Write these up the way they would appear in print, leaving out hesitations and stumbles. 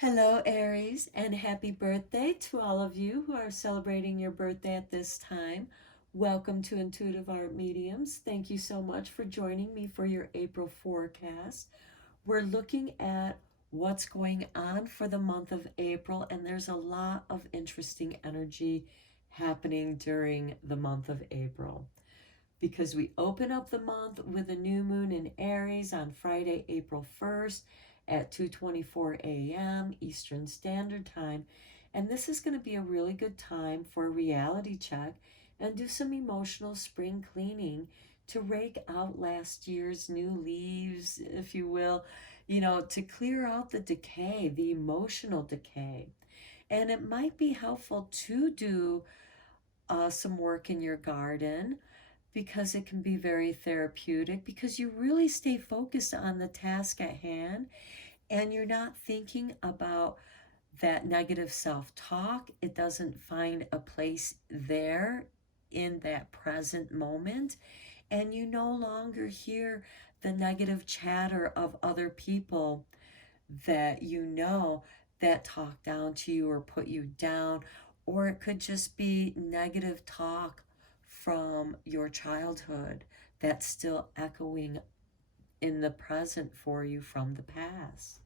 Hello, Aries, and happy birthday to all of you who are celebrating your birthday at this time. Welcome to Intuitive Art Mediums. Thank you so much for joining me for your April forecast. We're looking at what's going on for the month of April, and there's a lot of interesting energy happening during the month of April because we open up the month with a new moon in Aries on Friday, April 1st at 2:24 a.m. Eastern Standard Time. And this is going to be a really good time for a reality check and do some emotional spring cleaning to rake out last year's new leaves, if you will, to clear out the decay, the emotional decay. And it might be helpful to do some work in your garden because it can be very therapeutic because you really stay focused on the task at hand and you're not thinking about that negative self-talk. It doesn't find a place there in that present moment, and you no longer hear the negative chatter of other people that that talk down to you or put you down, or it could just be negative talk from your childhood that's still echoing in the present for you from the past.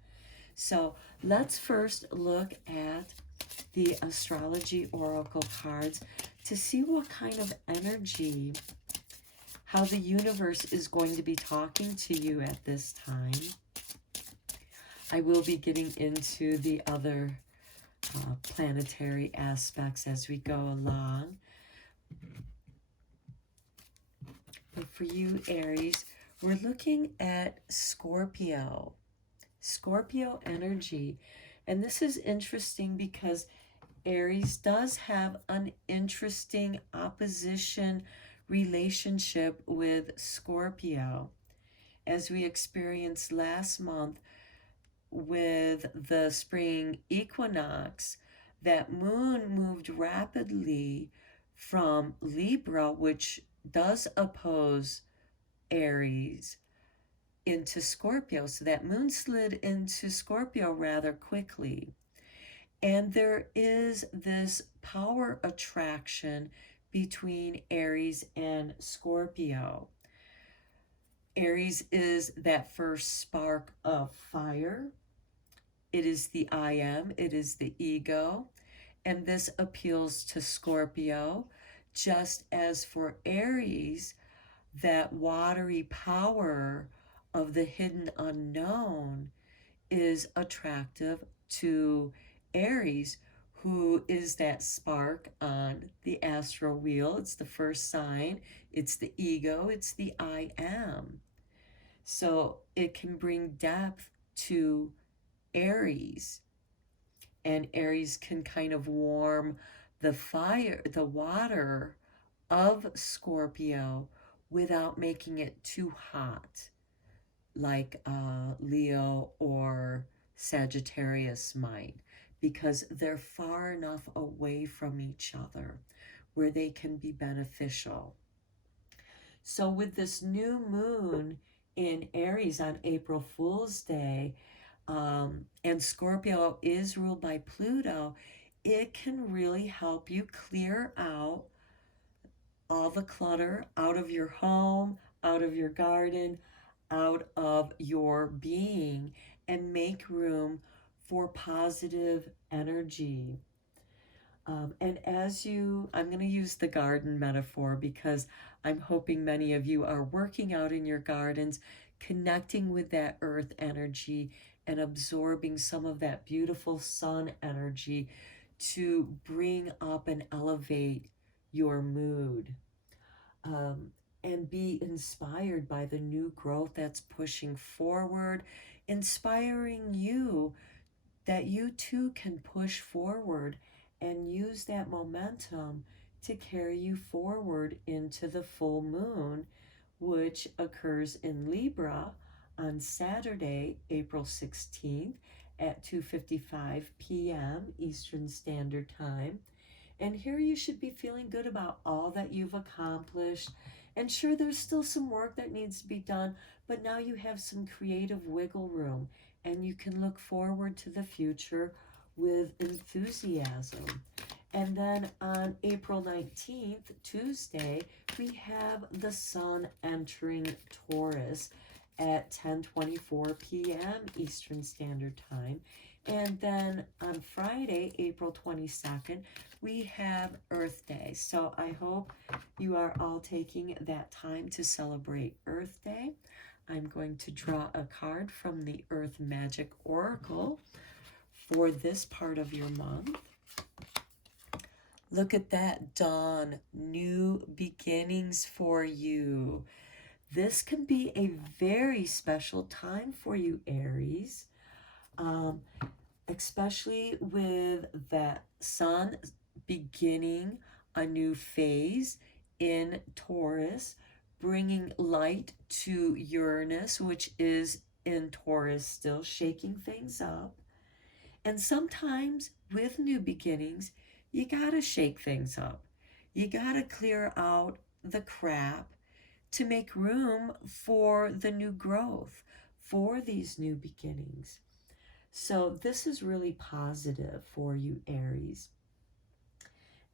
So let's first look at the Astrology Oracle cards to see what kind of energy, how the universe is going to be talking to you at this time. I will be getting into the other planetary aspects as we go along. But for you, Aries, we're looking at Scorpio energy. And this is interesting because Aries does have an interesting opposition relationship with Scorpio. As we experienced last month with the spring equinox, that moon moved rapidly from Libra, which does oppose Aries, into Scorpio. So that moon slid into Scorpio rather quickly. And there is this power attraction between Aries and Scorpio. Aries is that first spark of fire. It is the I am, it is the ego, and this appeals to Scorpio, just as for Aries, that watery power of the hidden unknown is attractive to Aries, who is that spark on the astral wheel. It's the first sign, it's the ego, it's the I am. So it can bring depth to Aries, and Aries can kind of warm the fire, the water of Scorpio without making it too hot, like Leo or Sagittarius might, because they're far enough away from each other where they can be beneficial. So with this new moon in Aries on April Fool's Day, and Scorpio is ruled by Pluto, it can really help you clear out all the clutter out of your home, out of your garden, out of your being, and make room for positive energy. And I'm going to use the garden metaphor because I'm hoping many of you are working out in your gardens, connecting with that earth energy and absorbing some of that beautiful sun energy to bring up and elevate your mood. And be inspired by the new growth that's pushing forward, inspiring you that you too can push forward and use that momentum to carry you forward into the full moon, which occurs in Libra on Saturday, April 16th at 2:55 p.m. Eastern Standard Time. And here you should be feeling good about all that you've accomplished. And sure, there's still some work that needs to be done, but now you have some creative wiggle room and you can look forward to the future with enthusiasm. And then on April 19th, Tuesday, we have the sun entering Taurus at 10:24 p.m. Eastern Standard Time. And then on Friday, April 22nd, we have Earth Day. So I hope you are all taking that time to celebrate Earth Day. I'm going to draw a card from the Earth Magic Oracle for this part of your month. Look at that, dawn, new beginnings for you. This can be a very special time for you, Aries, especially with that sun beginning a new phase in Taurus, bringing light to Uranus, which is in Taurus still, shaking things up. And sometimes with new beginnings, you gotta shake things up. You gotta clear out the crap to make room for the new growth, for these new beginnings. So this is really positive for you, Aries.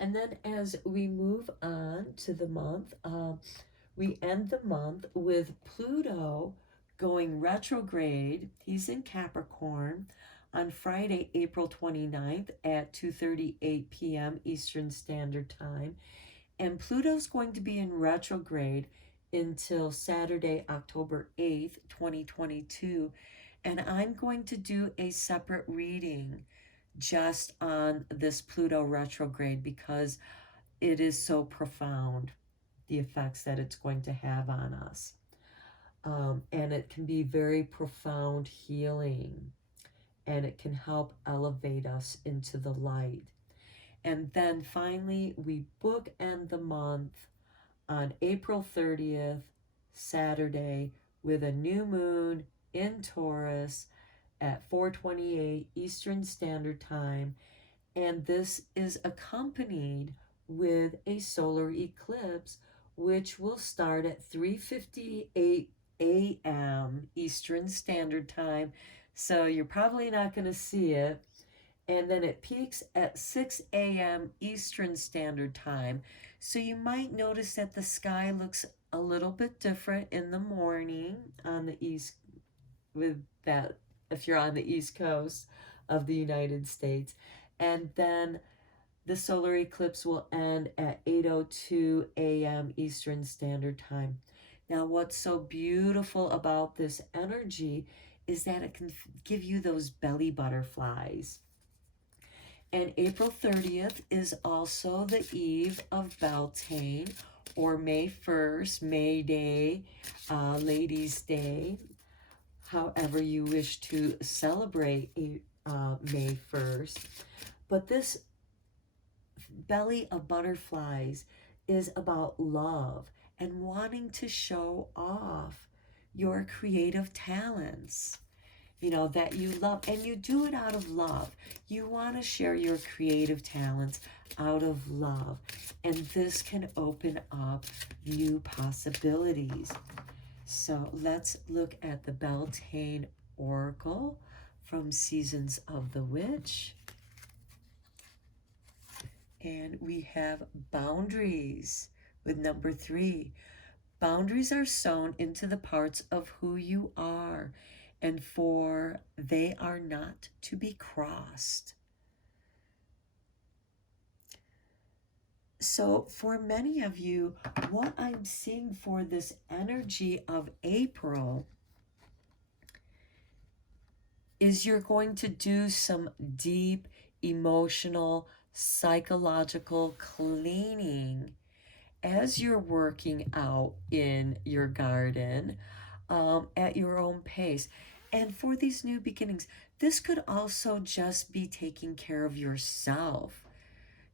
And then as we move on to the month, we end the month with Pluto going retrograde. He's in Capricorn on Friday, April 29th at 2:38 p.m. Eastern Standard Time. And Pluto's going to be in retrograde until Saturday, October 8th, 2022. And I'm going to do a separate reading just on this Pluto retrograde because it is so profound, the effects that it's going to have on us. And it can be very profound healing, and it can help elevate us into the light. And then finally, we bookend the month on April 30th, Saturday, with a new moon in Taurus at 4:28 Eastern Standard Time. And this is accompanied with a solar eclipse, which will start at 3:58 a.m. Eastern Standard Time. So you're probably not going to see it. And then it peaks at 6 a.m. Eastern Standard Time. So you might notice that the sky looks a little bit different in the morning on the east, with that, if you're on the East Coast of the United States. And then the solar eclipse will end at 8:02 a.m. Eastern Standard Time. Now, what's so beautiful about this energy is that it can give you those belly butterflies. And April 30th is also the eve of Beltane, or May 1st, May Day, Ladies' Day, however you wish to celebrate May 1st. But this belly of butterflies is about love and wanting to show off your creative talents, that you love, and you do it out of love. You want to share your creative talents out of love, and this can open up new possibilities. So let's look at the Beltane Oracle from Seasons of the Witch. And we have boundaries with number 3. Boundaries are sewn into the parts of who you are, and for they are not to be crossed. So for many of you, what I'm seeing for this energy of April is you're going to do some deep emotional, psychological cleaning as you're working out in your garden, at your own pace. And for these new beginnings, this could also just be taking care of yourself.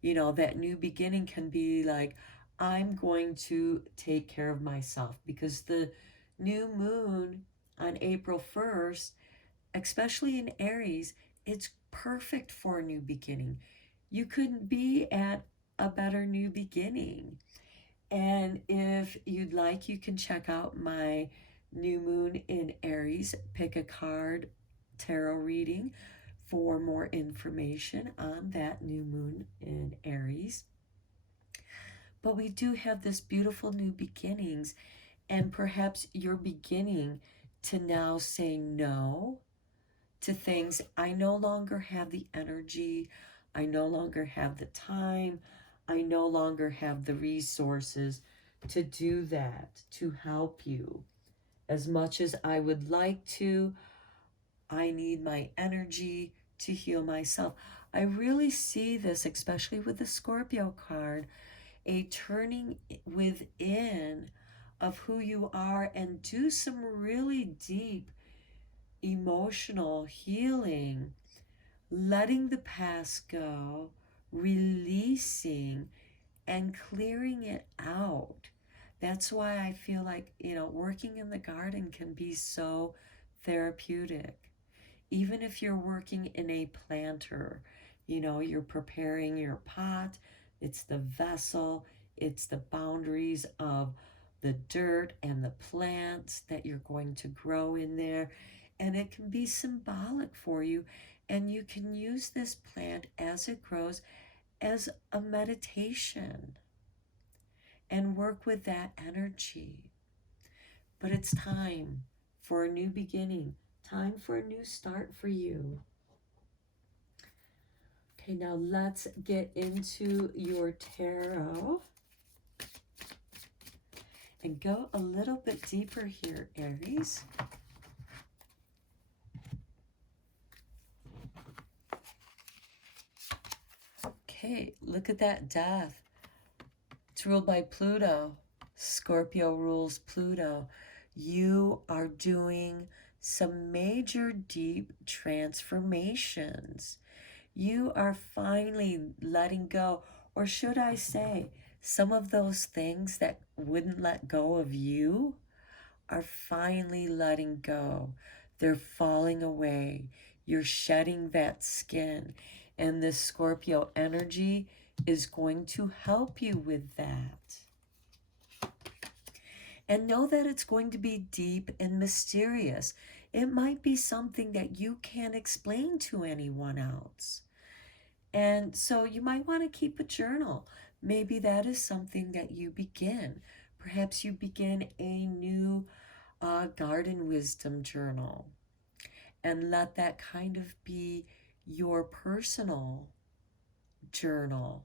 That new beginning can be like, I'm going to take care of myself, because the new moon on April 1st, especially in Aries, it's perfect for a new beginning. You couldn't be at a better new beginning. And if you'd like, you can check out my new moon in Aries. Pick a card tarot reading for more information on that new moon in Aries. But we do have this beautiful new beginnings, and perhaps you're beginning to now say no to things. I no longer have the energy. I no longer have the time. I no longer have the resources to do that, to help you. As much as I would like to, I need my energy to heal myself. I really see this, especially with the Scorpio card, a turning within of who you are and do some really deep emotional healing, letting the past go, releasing and clearing it out. That's why I feel like, working in the garden can be so therapeutic. Even if you're working in a planter, you're preparing your pot, it's the vessel, it's the boundaries of the dirt and the plants that you're going to grow in there. And it can be symbolic for you. And you can use this plant as it grows as a meditation and work with that energy. But it's time for a new beginning, time for a new start for you. Okay, now let's get into your tarot and go a little bit deeper here, Aries. Okay, look at that death. It's ruled by Pluto. Scorpio rules Pluto. You are doing some major deep transformations. You are finally letting go, or should I say, some of those things that wouldn't let go of you are finally letting go. They're falling away. You're shedding that skin. And this Scorpio energy is going to help you with that. And know that it's going to be deep and mysterious. It might be something that you can't explain to anyone else. And so you might want to keep a journal. Maybe that is something that you begin. Perhaps you begin a new garden wisdom journal. And let that kind of be your personal journal.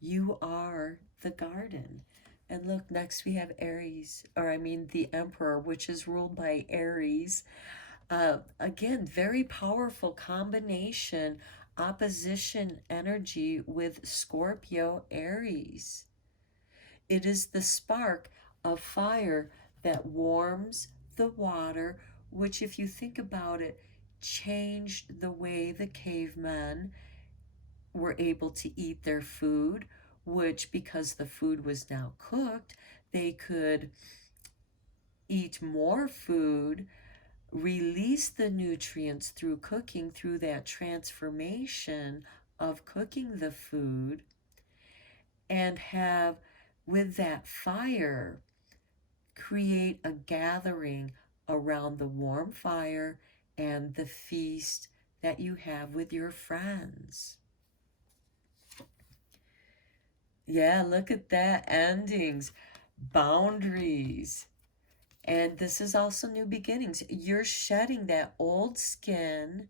You are the garden. And look, next we have Aries, the Emperor, which is ruled by Aries. Again, very powerful combination, opposition energy with Scorpio Aries. It is the spark of fire that warms the water, which, if you think about it, changed the way the cavemen were able to eat their food, which, because the food was now cooked, they could eat more food, release the nutrients through cooking, through that transformation of cooking the food, and have, with that fire, create a gathering around the warm fire and the feast that you have with your friends. Yeah, look at that. Endings, boundaries. And this is also new beginnings. You're shedding that old skin.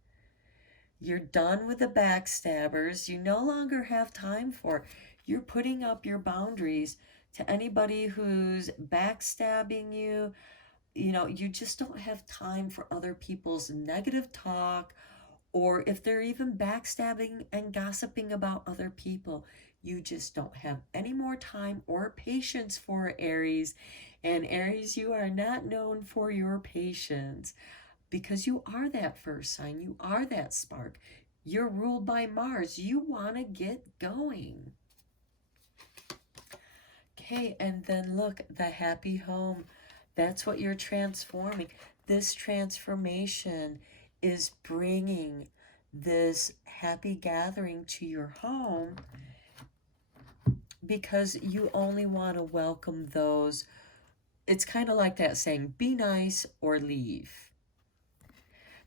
You're done with the backstabbers. You no longer have time for it. You're putting up your boundaries to anybody who's backstabbing you. You just don't have time for other people's negative talk, or if they're even backstabbing and gossiping about other people. You just don't have any more time or patience for Aries. And Aries, you are not known for your patience, because you are that first sign. You are that spark. You're ruled by Mars. You want to get going. Okay, and then look, the happy home. That's what you're transforming. This transformation is bringing this happy gathering to your home, because you only want to welcome those. It's kind of like that saying, be nice or leave.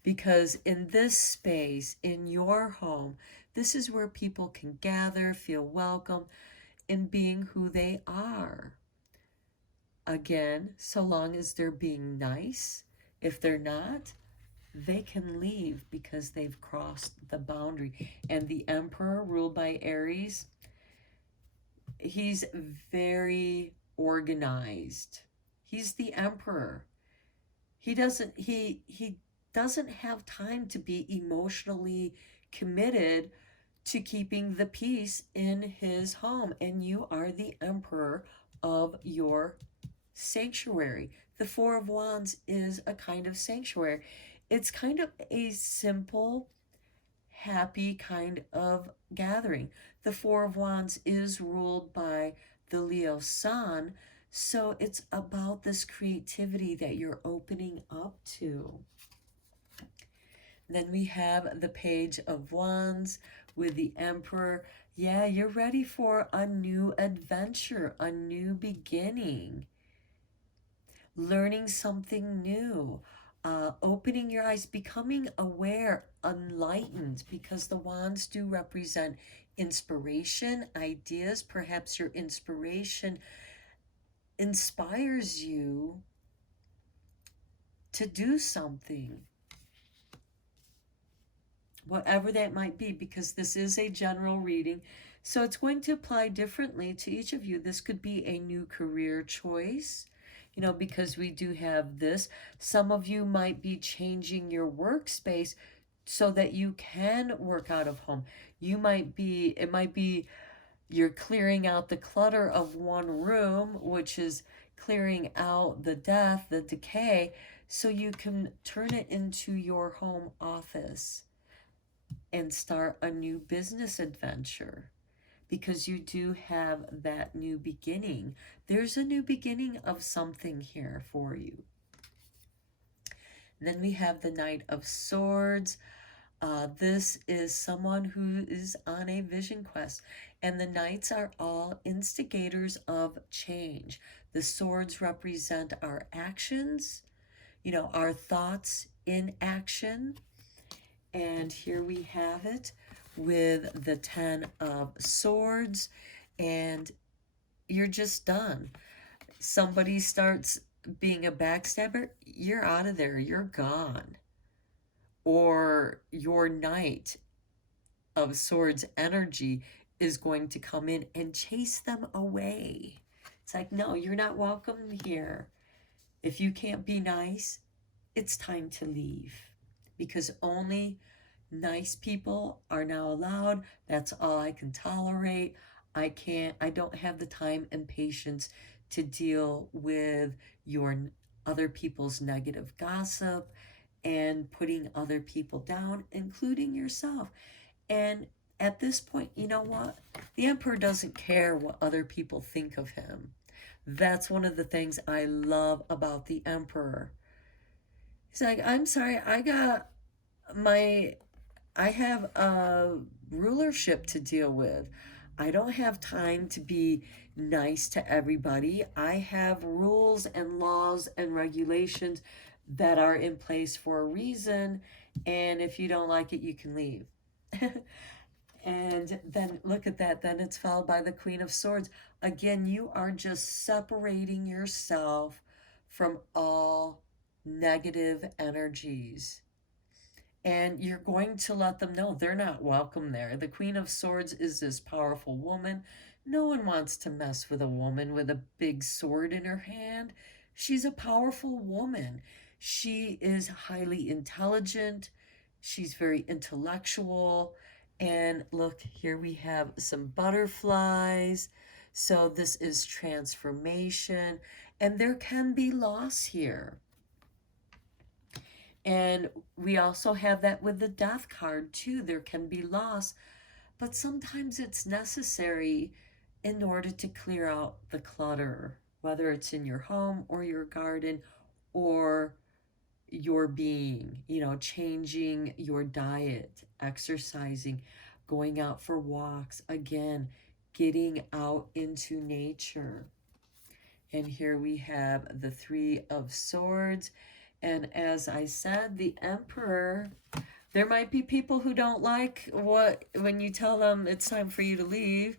Because in this space, in your home, this is where people can gather, feel welcome in being who they are. Again, so long as they're being nice. If they're not, they can leave because they've crossed the boundary. And the Emperor, ruled by Aries, he's very organized. He's the Emperor. He doesn't have time to be emotionally committed to keeping the peace in his home. And you are the Emperor of your sanctuary. The Four of Wands is a kind of sanctuary. It's kind of a simple, happy kind of gathering. The Four of Wands is ruled by the Leo Sun, so it's about this creativity that you're opening up to. Then we have the Page of Wands with the Emperor. Yeah, you're ready for a new adventure, a new beginning, learning something new, opening your eyes, becoming aware, enlightened, because the wands do represent inspiration, ideas. Perhaps your inspiration inspires you to do something, whatever that might be, because this is a general reading. So it's going to apply differently to each of you. This could be a new career choice, you know, because we do have this. Some of you might be changing your workspace so that you can work out of home. You might be, it might be you're clearing out the clutter of one room, which is clearing out the death, the decay, so you can turn it into your home office and start a new business adventure, because you do have that new beginning. There's a new beginning of something here for you. Then we have the Knight of Swords. This is someone who is on a vision quest, and the Knights are all instigators of change. The swords represent our actions, you know, our thoughts in action. And here we have it with the 10 of Swords, and you're just done. Somebody starts being a backstabber, you're out of there, you're gone. Or your Knight of Swords energy is going to come in and chase them away. It's like, no, you're not welcome here. If you can't be nice, it's time to leave, because only nice people are now allowed. That's all I can tolerate. I don't have the time and patience to deal with your other people's negative gossip and putting other people down, including yourself. And at this point, you know what? The Emperor doesn't care what other people think of him. That's one of the things I love about the Emperor. He's like, I'm sorry, I have a rulership to deal with. I don't have time to be nice to everybody. I have rules and laws and regulations that are in place for a reason. And if you don't like it, you can leave. And then look at that. Then it's followed by the Queen of Swords. Again, you are just separating yourself from all negative energies. And you're going to let them know they're not welcome there. The Queen of Swords is this powerful woman. No one wants to mess with a woman with a big sword in her hand. She's a powerful woman. She is highly intelligent. She's very intellectual. And look, here we have some butterflies. So this is transformation. And there can be loss here. And we also have that with the Death card too. There can be loss, but sometimes it's necessary in order to clear out the clutter, whether it's in your home or your garden or your being, you know, changing your diet, exercising, going out for walks, again, getting out into nature. And here we have the Three of Swords. And as I said, the Emperor, there might be people who don't like when you tell them it's time for you to leave,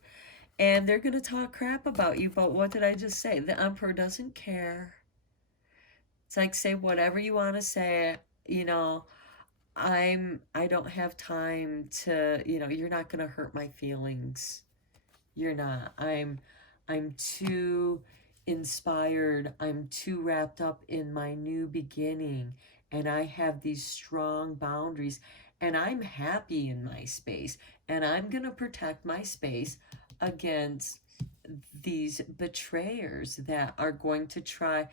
and they're going to talk crap about you. But what did I just say? The Emperor doesn't care. It's like, say whatever you want to say. You know, I don't have time to, you're not going to hurt my feelings. You're not. I'm too inspired. I'm too wrapped up in my new beginning, and I have these strong boundaries, and I'm happy in my space, and I'm going to protect my space against these betrayers that are going to try.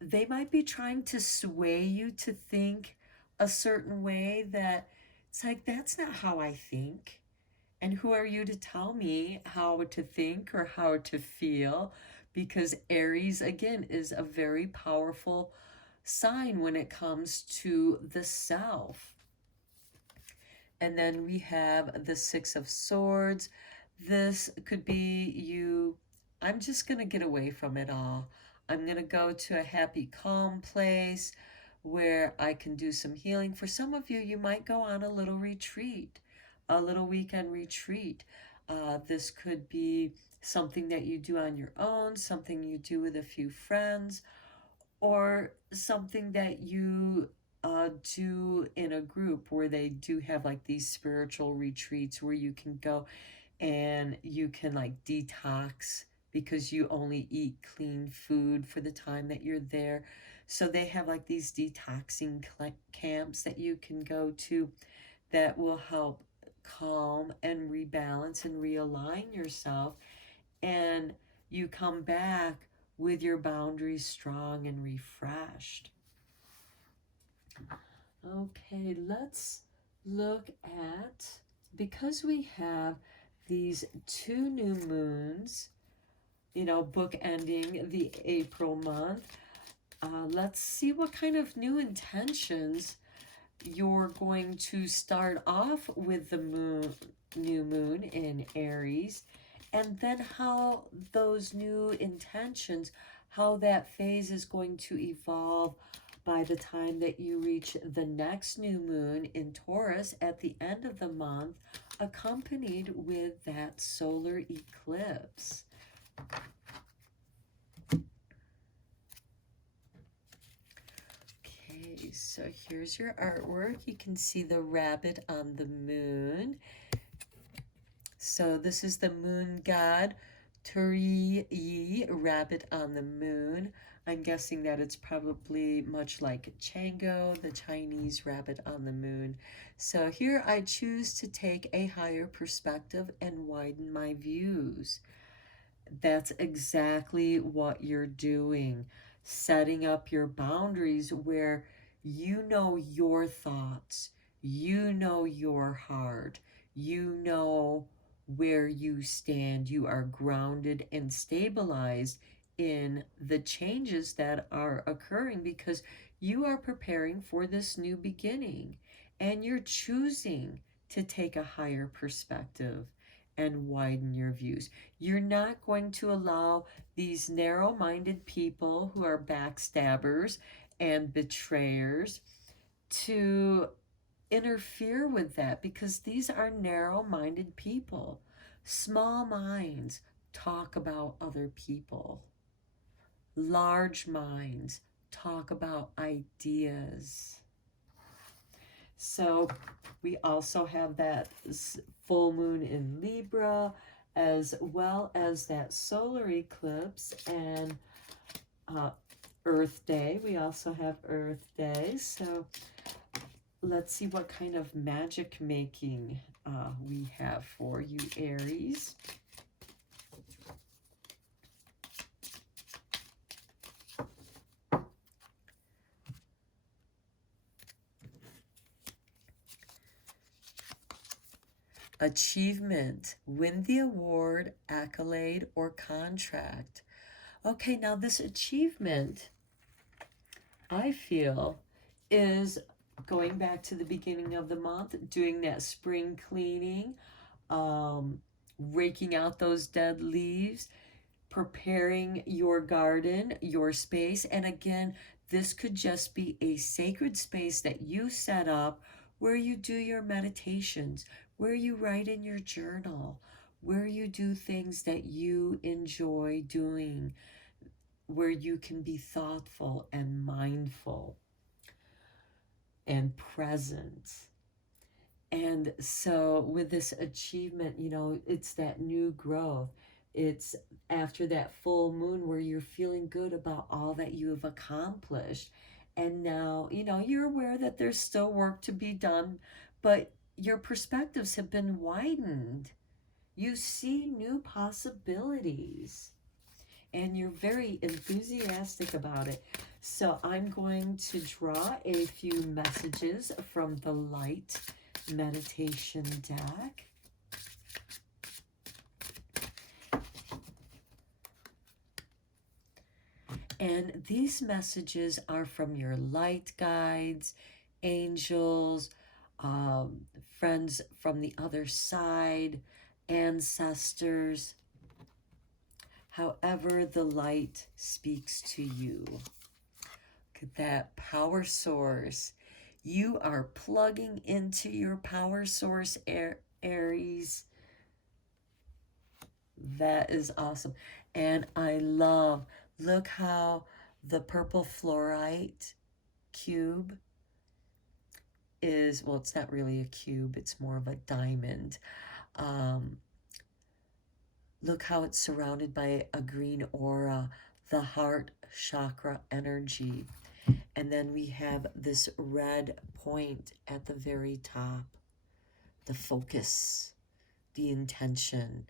They might be trying to sway you to think a certain way that it's like, that's not how I think. And who are you to tell me how to think or how to feel? Because Aries, again, is a very powerful sign when it comes to the self. And then we have the Six of Swords. This could be you, I'm just going to get away from it all. I'm going to go to a happy, calm place where I can do some healing. For some of you, you might go on a little retreat, a little weekend retreat. This could be something that you do on your own, something you do with a few friends, or something that you do in a group where they do have like these spiritual retreats where you can go and you can like detox because you only eat clean food for the time that you're there. So they have like these detoxing camps that you can go to that will help calm and rebalance and realign yourself, and you come back with your boundaries strong and refreshed. Okay, let's look at, because we have these two new moons, bookending the April month, let's see what kind of new intentions you're going to start off with the new moon in Aries, and then how those new intentions, how that phase is going to evolve by the time that you reach the next new moon in Taurus at the end of the month, accompanied with that solar eclipse. Okay, so here's your artwork. You can see the rabbit on the moon. So this is the moon god, Turiyi, rabbit on the moon. I'm guessing that it's probably much like Chango, the Chinese rabbit on the moon. So here I choose to take a higher perspective and widen my views. That's exactly what you're doing. Setting up your boundaries where you know your thoughts, you know your heart, you know where you stand. You are grounded and stabilized in the changes that are occurring because you are preparing for this new beginning, and you're choosing to take a higher perspective and widen your views. You're not going to allow these narrow-minded people who are backstabbers and betrayers to interfere with that, because these are narrow-minded people. Small minds talk about other people. Large minds talk about ideas. So we also have that full moon in Libra, as well as that solar eclipse and Earth Day. We also have Earth Day. So let's see what kind of magic making we have for you, Aries. Achievement, win the award, accolade, or contract. Okay, now this achievement, I feel, is going back to the beginning of the month, doing that spring cleaning, raking out those dead leaves, preparing your garden, your space. And again, This could just be a sacred space that you set up where you do your meditations, where you write in your journal, where you do things that you enjoy doing, where you can be thoughtful and mindful and present. And so with this achievement, it's that new growth. It's after that full moon where you're feeling good about all that you have accomplished. And now, you're aware that there's still work to be done, but your perspectives have been widened. You see new possibilities and you're very enthusiastic about it. So I'm going to draw a few messages from the Light Meditation deck. And these messages are from your light guides, angels, friends from the other side, ancestors, however the light speaks to you. Look at that power source. You are plugging into your power source, Aries. That is awesome. And I love, look how the purple fluorite cube is, well, it's not really a cube, it's more of a diamond. Look how it's surrounded by a green aura, the heart chakra energy. And then we have this red point at the very top, the focus, the intention.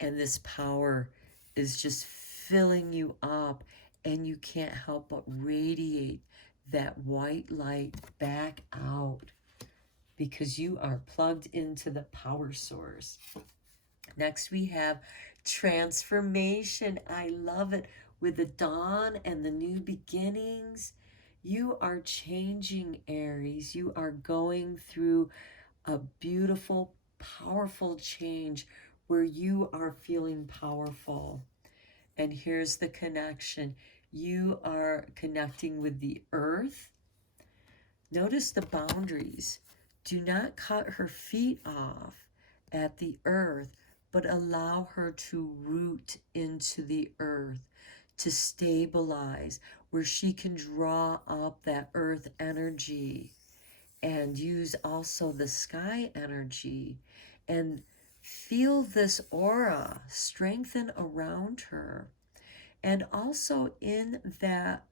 And this power is just filling you up, and you can't help but radiate that white light back out because you are plugged into the power source. Next, we have transformation. I love it. With the dawn and the new beginnings, you are changing, Aries. You are going through a beautiful, powerful change where you are feeling powerful. And here's the connection. You are connecting with the earth. Notice the boundaries. Do not cut her feet off at the earth, but allow her to root into the earth, to stabilize, where she can draw up that earth energy and use also the sky energy, and feel this aura strengthen around her. And also in that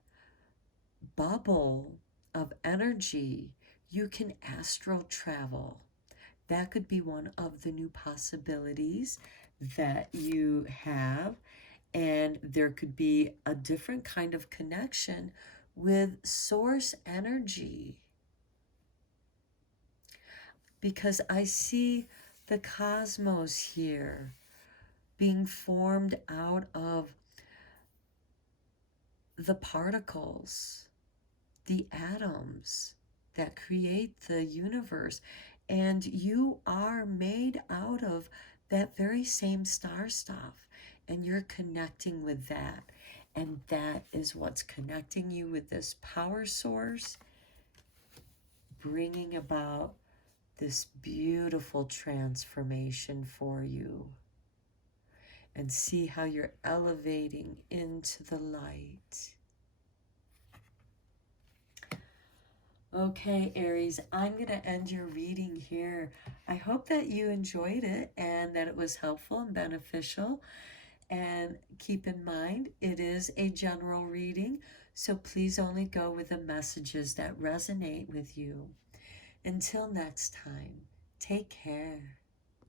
bubble of energy, you can astral travel. That could be one of the new possibilities that you have. And there could be a different kind of connection with source energy. Because I see the cosmos here being formed out of the particles, the atoms that create the universe. And you are made out of that very same star stuff. And you're connecting with that. And that is what's connecting you with this power source, bringing about this beautiful transformation for you. And see how you're elevating into the light. Okay, Aries, I'm going to end your reading here. I hope that you enjoyed it and that it was helpful and beneficial. And keep in mind, it is a general reading, so please only go with the messages that resonate with you. Until next time, take care.